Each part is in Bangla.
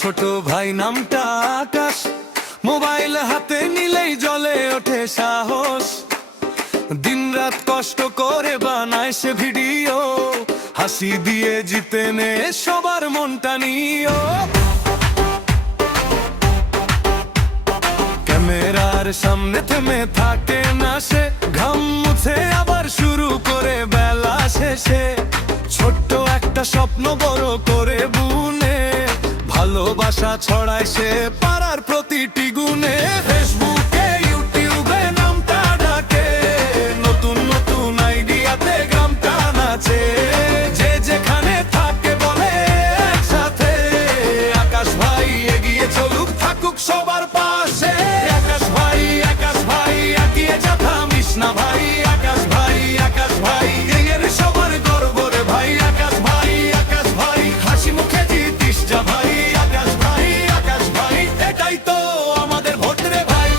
ছোট ভাই নামটা আকাশ, মোবাইল হাতে নিলেই জ্বলে ওঠে সাহস। দিনরাত কষ্ট করে বানায় সে ভিডিও, হাসি দিয়ে জিতে নে সবার মনটা নিও। ক্যামেরার সামনে থেমে থাকে না সে, ঘাম মুছে আবার শুরু করে বেলা শেষে। ছোট্ট একটা স্বপ্ন বড় করে বুনে, ভালোবাসা ছড়ায় সে পাড়ার প্রতিটি গুণে। ফেসবুকে ইউটিউবে নামটা ডাকে, নতুন নতুন আইডিয়াতে গ্রামটা নাচে। যে যেখানে থাকে বলে একসাথে, আকাশ ভাই এগিয়ে চলুক থাকুক সবার পাশে। আকাশ ভাই এগিয়ে যা থামিস না ভাই। আকাশ ভাই এর সবার গর্ব রে ভাই। আকাশ ভাই হাসি মুখে জিতিস যা ভাই। আকাশ ভাই এটাই তো আমাদের ভোট রে ভাই।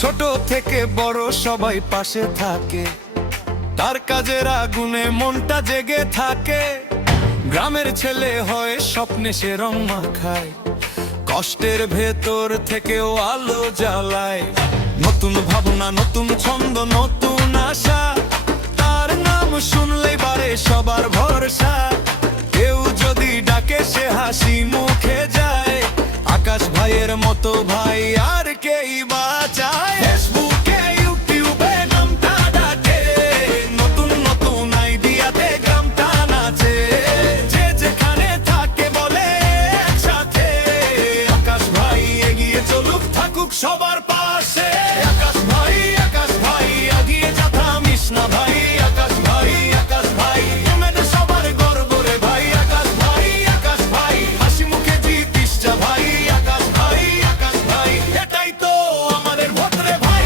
ছোট থেকে বড় সবাই পাশে থাকে, তার কাজের আগুনে মনটা জেগে থাকে। গ্রামের ছেলে হয় স্বপ্নে সে রং মাখায়, কষ্টের ভেতর থেকেও আলো জ্বালায়। নতুন ভাবনা, নতুন ছন্দ, নতুন আশা, তার নাম শুনলেই বাড়ে সবার ভরসা। কেউ যদি ডাকে সে হাসি মুখে যায়, আকাশ ভাইয়ের মতো ভাই আর কেই বাঁচায়। ফেসবুকে ইউটিউবে নামটা ডাকে, নতুন নতুন আইডিয়াতে গ্রামটা নাচে। যে যেখানে থাকে বলে একসাথে, আকাশ ভাই এগিয়ে চলুক থাকুক সবার পাশে। আকাশ ভাই এগিয়ে যা থামিস না ভাই। আকাশ ভাই আমাদের সবার গর্ব রে ভাই। আকাশ ভাই হাসি মুখে জিতিস যা ভাই। আকাশ ভাই এটাই তো আমাদের ভোট রে ভাই।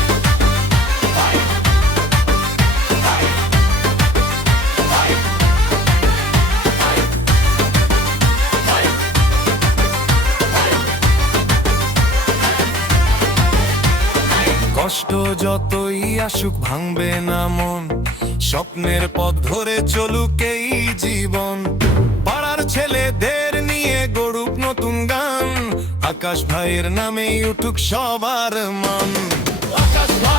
কষ্ট যতই আসুক ভাঙবে না মন, স্বপ্নের পথ ধরে চলুক এই জীবন। পাড়ার ছেলেদের নিয়ে গড়ুক নতুন গান, আকাশ ভাইয়ের নামে উঠুক সবার মান। আকাশ ভাই